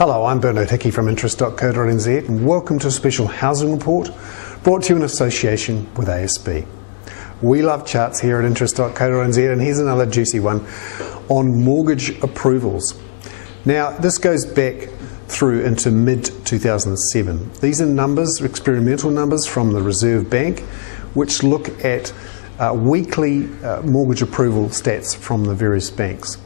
Hello, I'm Bernard Hickey from interest.co.nz and welcome to a special housing report brought to you in association with ASB. We love charts here at interest.co.nz, and here's another juicy one on mortgage approvals. Now, this goes back through into mid-2007. These are numbers, experimental numbers from the Reserve Bank, which look at weekly mortgage approval stats from the various banks.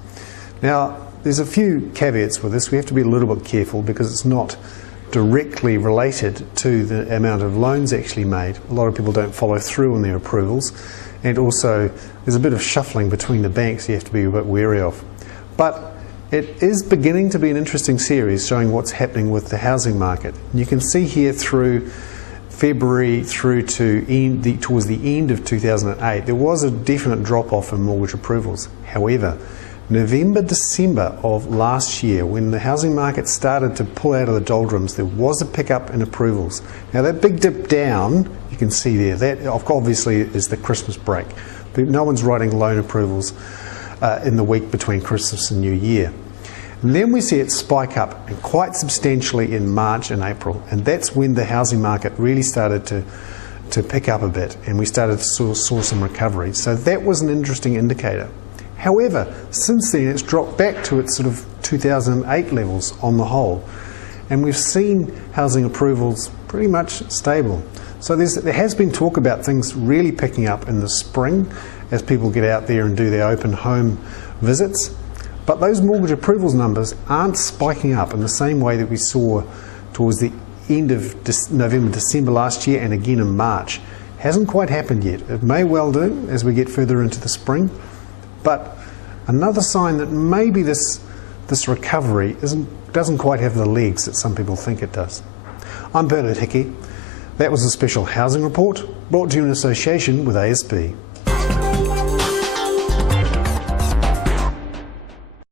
Now, there's a few caveats with this. We have to be a little bit careful because it's not directly related to the amount of loans actually made. A lot of people don't follow through on their approvals, and also there's a bit of shuffling between the banks you have to be a bit wary of. But it is beginning to be an interesting series showing what's happening with the housing market. And you can see here through February through to towards the end of 2008, there was a definite drop-off in mortgage approvals. However, November, December of last year, when the housing market started to pull out of the doldrums, there was a pickup in approvals. Now that big dip down, you can see there, that obviously is the Christmas break. No one's writing loan approvals in the week between Christmas and New Year. And then we see it spike up, and quite substantially in March and April, and that's when the housing market really started to pick up a bit, and we started to saw some recovery. So that was an interesting indicator. However, since then it's dropped back to its sort of 2008 levels on the whole, and we've seen housing approvals pretty much stable. So there has been talk about things really picking up in the spring as people get out there and do their open home visits, but those mortgage approvals numbers aren't spiking up in the same way that we saw towards the end of November, December last year and again in March. Hasn't quite happened yet. It may well do as we get further into the spring. But another sign that maybe this recovery doesn't quite have the legs that some people think it does. I'm Bernard Hickey. That was a special housing report brought to you in association with ASB.